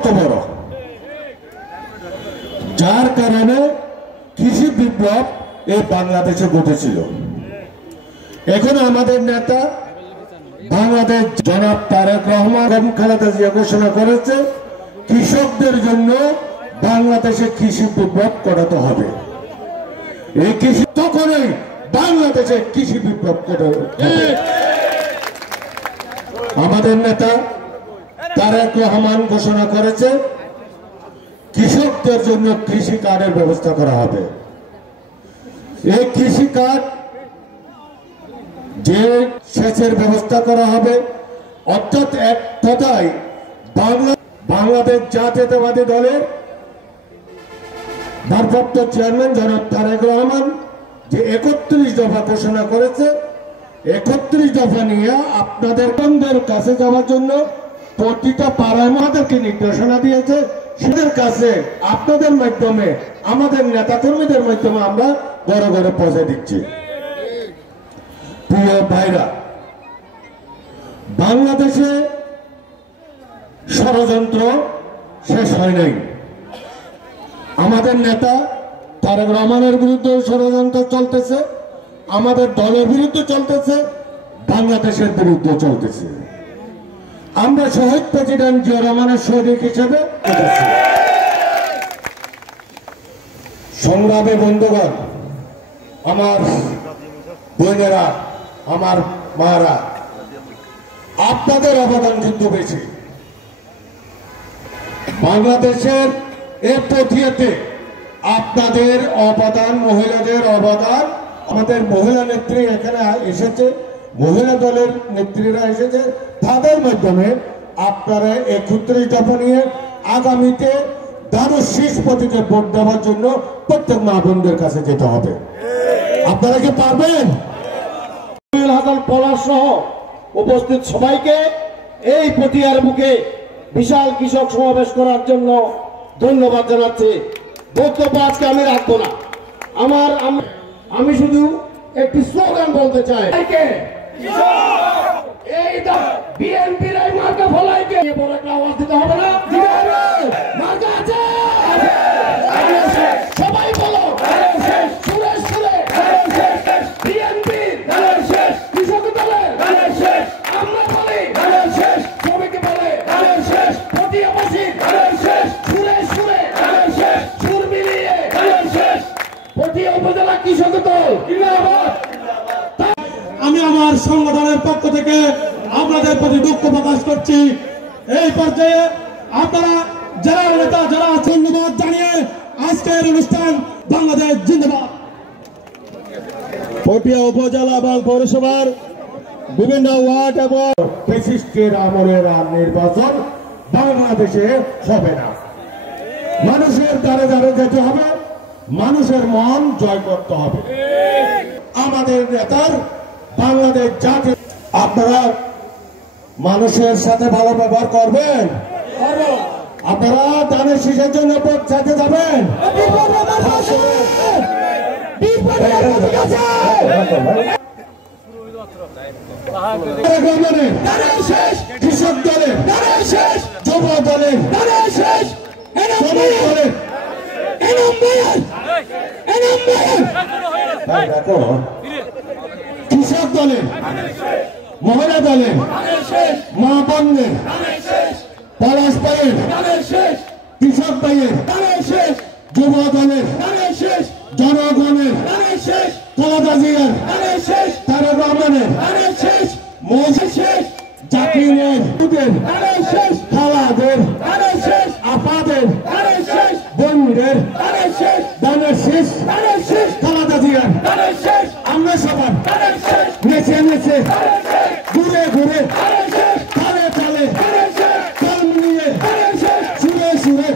বড়, যার কারণে কৃষি বিপ্লব এই বাংলাদেশে ঘটেছিল। এখন আমাদের নেতা বাংলাদেশ জনাব তারেক রহমান খালেদা জিয়া ঘোষণা করেছে কৃষকদের জন্য বাংলাদেশে কৃষি বিপ্লব করাতে হবে। এই কৃষি তখনই বাংলাদেশে কৃষি বিপ্লব করাতে হবে। আমাদের নেতা তারেক রহমান ঘোষণা করেছে কৃষকদের জন্য কৃষি কার্ডের ব্যবস্থা করা হবে। এই কৃষি কার্ড যে সেচের ব্যবস্থা করা হবে, অর্থাৎ এক কথায় বাংলাদেশ জাতীয়তাবাদী দলের ভারপ্রাপ্ত চেয়ারম্যান জনাব তারেক রহমান যে 31 দফা ঘোষণা করেছে, 31 দফা নিয়ে আপনাদের বন্ধের কাছে যাওয়ার জন্য প্রতিটা পাড়ায় আমাদেরকে নির্দেশনা দিয়েছে। সেদের কাছে আপনাদের মাধ্যমে, আমাদের নেতা কর্মীদের মাধ্যমে আমরা ঘরে ঘরে পৌঁছে দিচ্ছি। প্রিয় ভাইরা, বাংলাদেশে ষড়যন্ত্র শেষ হয় নাই। আমাদের নেতা তারেক রহমানের বিরুদ্ধে ষড়যন্ত্র চলতেছে, আমাদের দলের বিরুদ্ধে চলতেছে, বাংলাদেশের বিরুদ্ধে চলতেছে। আমরা শহীদ প্রেসিডেন্ট জিয়া রহমানের সৈনিক হিসেবে সংগ্রামে বন্ধুগণ, আমার বোনেরা, আমার মারা, আপনাদের অবদান কিন্তু বেশি। বাংলাদেশের এই প্রক্রিয়াতে আপনাদের অবদান, মহিলাদের অবদান, আমাদের মহিলা নেত্রী এখানে এসেছে, মহিলা দলের নেত্রীরা এসেছে, তাদের মাধ্যমে আপনারা 31 দফা নিয়ে আগামীতে ধানের শীষ প্রতীকে ভোট দেওয়ার জন্য প্রত্যেক মা বোনদের কাছে যেতে হবে। আপনারা কি পারবেন? পলাশ সহ উপস্থিত সবাইকে এই পটিয়ার বুকে বিশাল কৃষক সমাবেশ করার জন্য ধন্যবাদ জানাচ্ছি। বক্তব্য আজকে আমি রাখবো না, আমি শুধু একটি স্লোগান বলতে চাই। এই বিএনপির এই মার্কা ফলাইকে বড় একটা আওয়াজ দিতে হবে না? মার্কা আছে, সবাই বলো সুরে সুরে বিএনপি কৃষক দলের, আমরা বলি সবাইকে বলে পটিয়াবাসী সুরে সুরে সুর মিলিয়ে পটিয়া উপজেলা কৃষক দল জিন্দাবাদ। আমি আমার সংগঠনের পক্ষ থেকে আপনাদের প্রতি দুঃখ প্রকাশ করছি। এই পর্যায়ে আপনারা যারা নেতা যারা ধন্যবাদ জানিয়ে আজকের অনুষ্ঠান বাংলাদেশ জিন্দাবাদ। পটিয়া উপজেলা এবং পৌরসভার বিভিন্ন ওয়ার্ড এবং ফ্যাসিস্টের আমলের আর নির্বাচন বাংলাদেশে হবে না। মানুষের দ্বারে দ্বারে যেতে হবে, মানুষের মন জয় করতে হবে। আমাদের নেতার বাংলাদেশ জাতীয়, আপনারা মানুষের সাথে ভালো ব্যবহার করবেন, আপনারা ধানের শীষের জন্য ভোট চাইতে যাবেন। কৃষক দলের, যুব দলের, কৃষক দলের, মহিলা দলের, মা বোনের, পলাশ ভাইয়ের, কৃষক ভাইয়ের, যুব দলের, জনগণের, খালেদা জিয়ার, তারেক রহমানের, জাকিরের, খালাদের, আপাদের, বোনদের, দানের শেষ, খালেদা জিয়ার, আমরা সবার নেচে নেচে, ঘুরে ঘুরে, তালে তালে, কল মিলিয়ে, সুরে সুরে